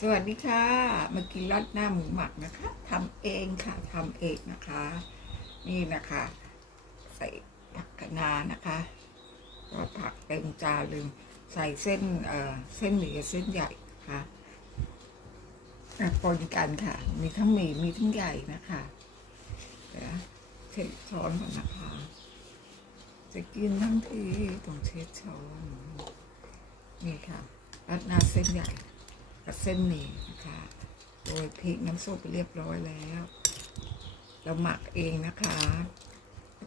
สวัสดีค่ะ มากินรัดหน้าหมูหมักนะคะทำเองค่ะทำเองนะคะ นี่นะคะ ใส่ผักคะนานะคะก็ผักเต็มจานเลยใส่เส้นเอ่อเส้นหมี่เส้นใหญ่ค่ะอะปนกันค่ะ มีทั้งหมี่มีทั้งใหญ่นะคะเดี๋ยวเช็ดช้อนก่อนนะคะ จะกินทั้งทีต้องเช็ดช้อนนี่ค่ะรัดหน้าเส้นใหญ่ กับเส้นหมี่นะคะโรยพริกน้ำซุปไปเรียบร้อยแล้ว เราหมักเองนะคะ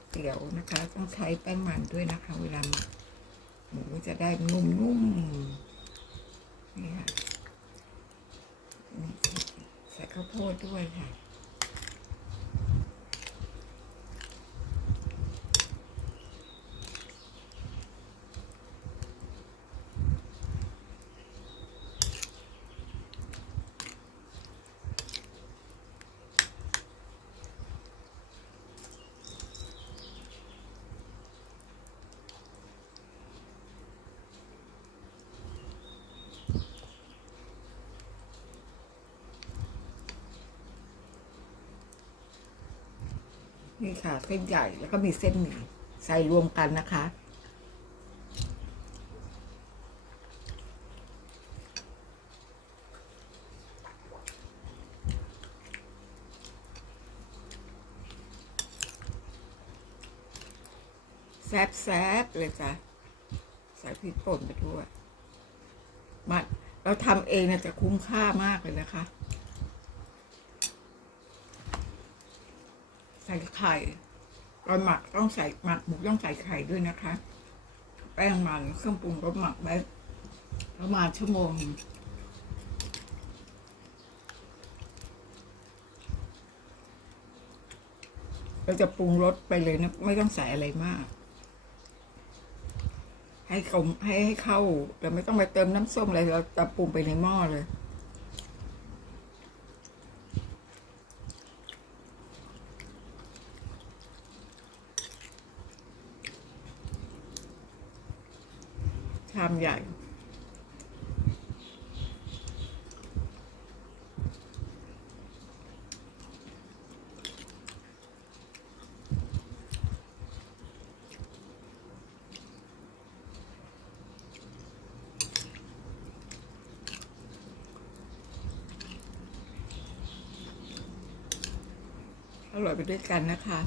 เตี๋ยวนะคะ ต้องใช้แป้งมันด้วยนะคะ เวลาหมักหมูจะได้นุ่มๆนี่ค่ะใส่ข้าวโพดด้วยค่ะ นี่ค่ะเส้นใหญ่แล้วก็มีเส้นหมี่ใส่รวมกันนะคะ แซบแซบๆเลยจ้ะใส่พริกป่นไปด้วยมันเราทำเองเนี่ยจะคุ้มค่ามากเลยนะคะ ใส่ไข่ก่อนหมักต้องใส่หมักหมูต้องใส่ไข่ด้วยนะคะ แป้งมันเครื่องปรุงรสหมักไว้ประมาณชั่วโมงหนึ่งเราจะปรุงรสไปเลยนะ ไม่ต้องใส่อะไรมาก ให้เขาให้ให้เข้าเราไม่ต้องไปเติมน้ำส้มอะไรเราจะปรุงไปในหม้อเลย ร่อยไปด้วยกันนะคะ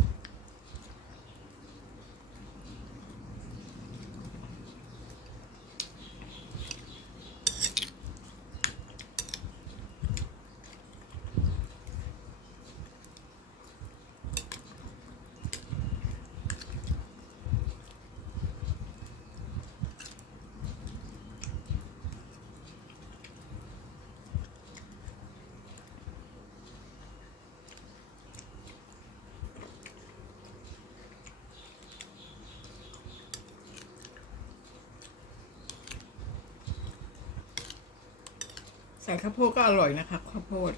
ส่ข้าวโพดก็อร่อยนะคะข้าวโพด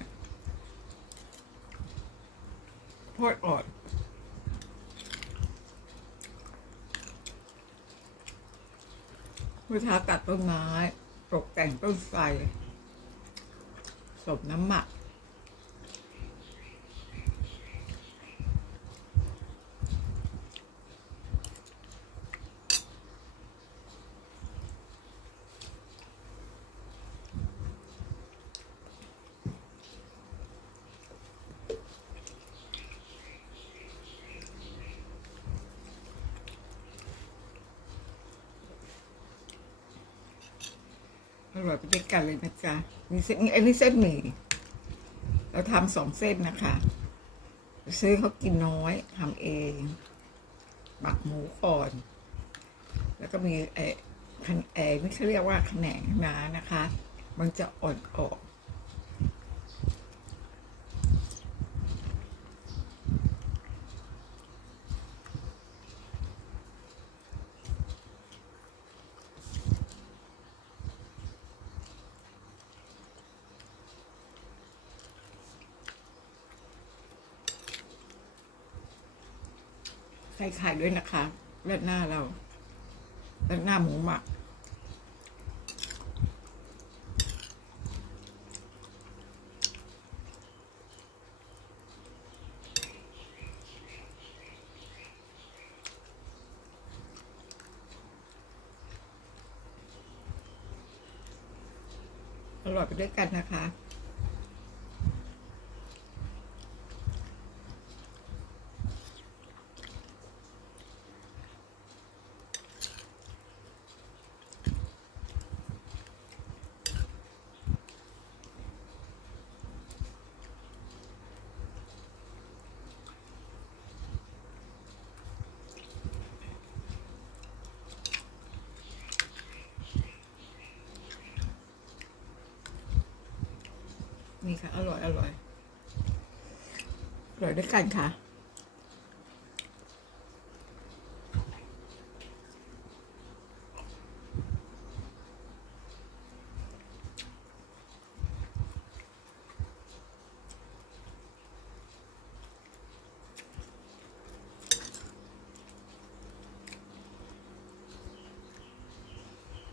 โพดอ่อนพ่อช้าตัดต้นไม้ ตกแต่งต้นไทรสมน้ำหมัก ร่อยไปด้วยกันเลยนะจ๊ะมีเส้นอันนี้เส้นหมี่เราทำสองเส้นนะคะ ซื้อเขากินน้อยทำเองหมักหมูก่อน แล้วก็มีไอ้คันแอนี่เขาเรียกว่าแขนงน้านะคะ มันจะอ่อนออก ไข่ด้วยนะคะรัดหน้าเรารัดหน้าหมูหมักอร่อยไปด้วยกันนะคะ นี่ค่ะ อร่อย อร่อย อร่อยด้วยกันค่ะ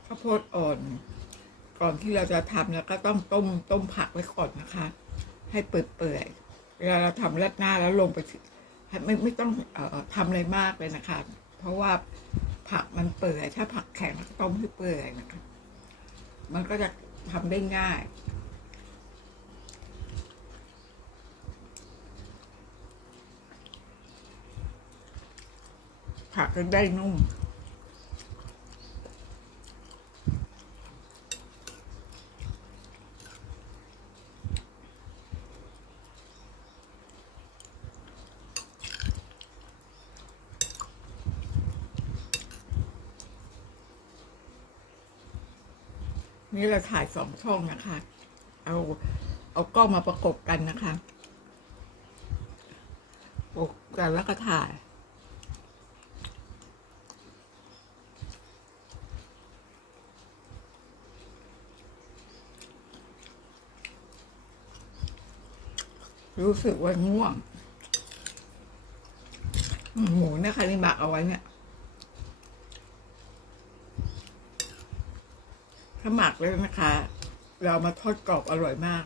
ข้าวโพดอ่อน ก่อนที่เราจะทำแล้วก็ต้องต้มต้มผักไว้ก่อนนะคะ ให้เปื่อยๆเวลาเราทำราดหน้าแล้วลงไปไม่ไม่ต้องเอ่อทำอะไรมากเลยนะคะ เพราะว่าผักมันเปื่อยถ้าผักแข็งต้มให้เปื่อยนะคะ มันก็จะทำได้ง่ายผักก็ได้นุ่ม นี่เราถ่ายสองช่องนะคะ เอาเอากล้องมาประกบกันนะคะประกบกันแล้วก็ถ่าย รู้สึกว่าง่วง หมูเนะคะนี่หมักเอาไว้เนี่ย ถ้าหมักแล้วนะคะ เรามาทอดกรอบอร่อยมาก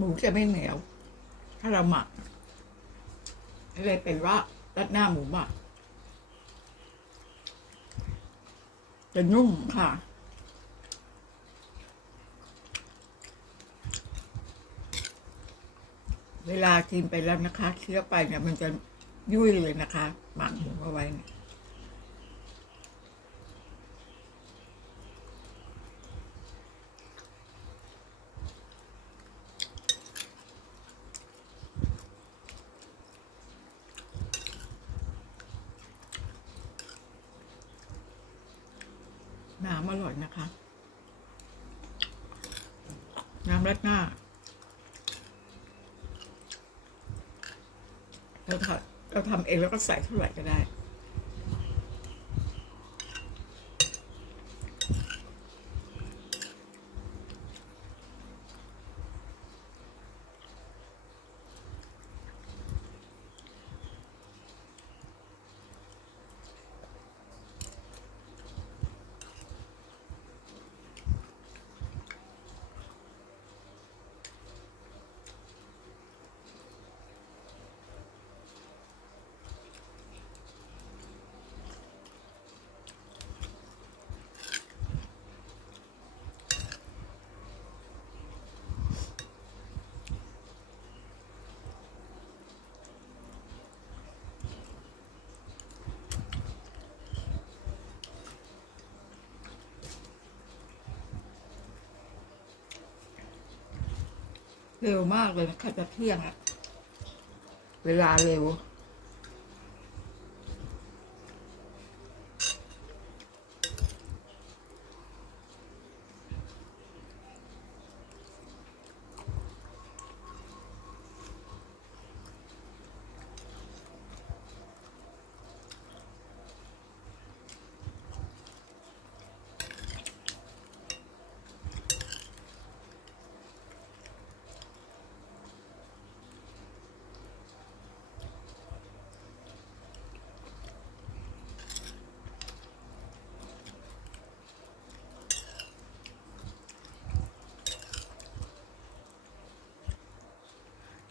หมูจะไม่เหนียว ถ้าเราหมักเลยเป็นว่ารัดหน้าหมูหมักจะนุ่มค่ะ เวลากินไปแล้วนะคะเคี้ยวไปเนี่ยมันจะยุ่ยเลยนะคะ หมักหมูเอาไว้เนี่ยำอร่อยนะคะ น้ำรัดหน้าเราทำเราทำเองแล้วก็ใส่เท่าไหร่ก็ได้ เร็วมากเลยนะคะจะเที่ยงอะเวลาเร็ว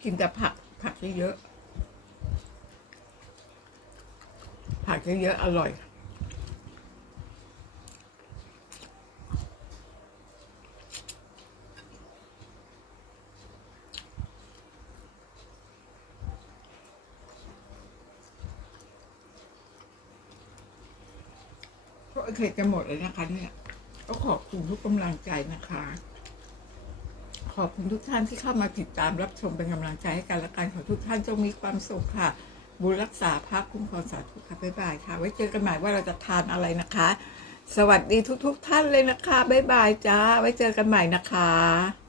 กินแต่ผักผักเยอะๆผักเยอะๆอร่อยก็โอเคจะหมดเลยนะคะเนี่ยก็ขอบคุณทุกกำลังใจนะคะ อบคุณทุกท่านที่เข้ามาติดตามรับชมเป็นกำลังใจให้กันและกันขอทุกท่านจงมีความสุขค่ะ บุญรักษาพระคุ้มครองสาธุค่ะบ๊ายบายค่ะ ไว้เจอกันใหม่ว่าเราจะทานอะไรนะคะ สวัสดีทุก ๆ ท่านเลยนะคะบ๊ายบายจ้า ไว้เจอกันใหม่นะคะ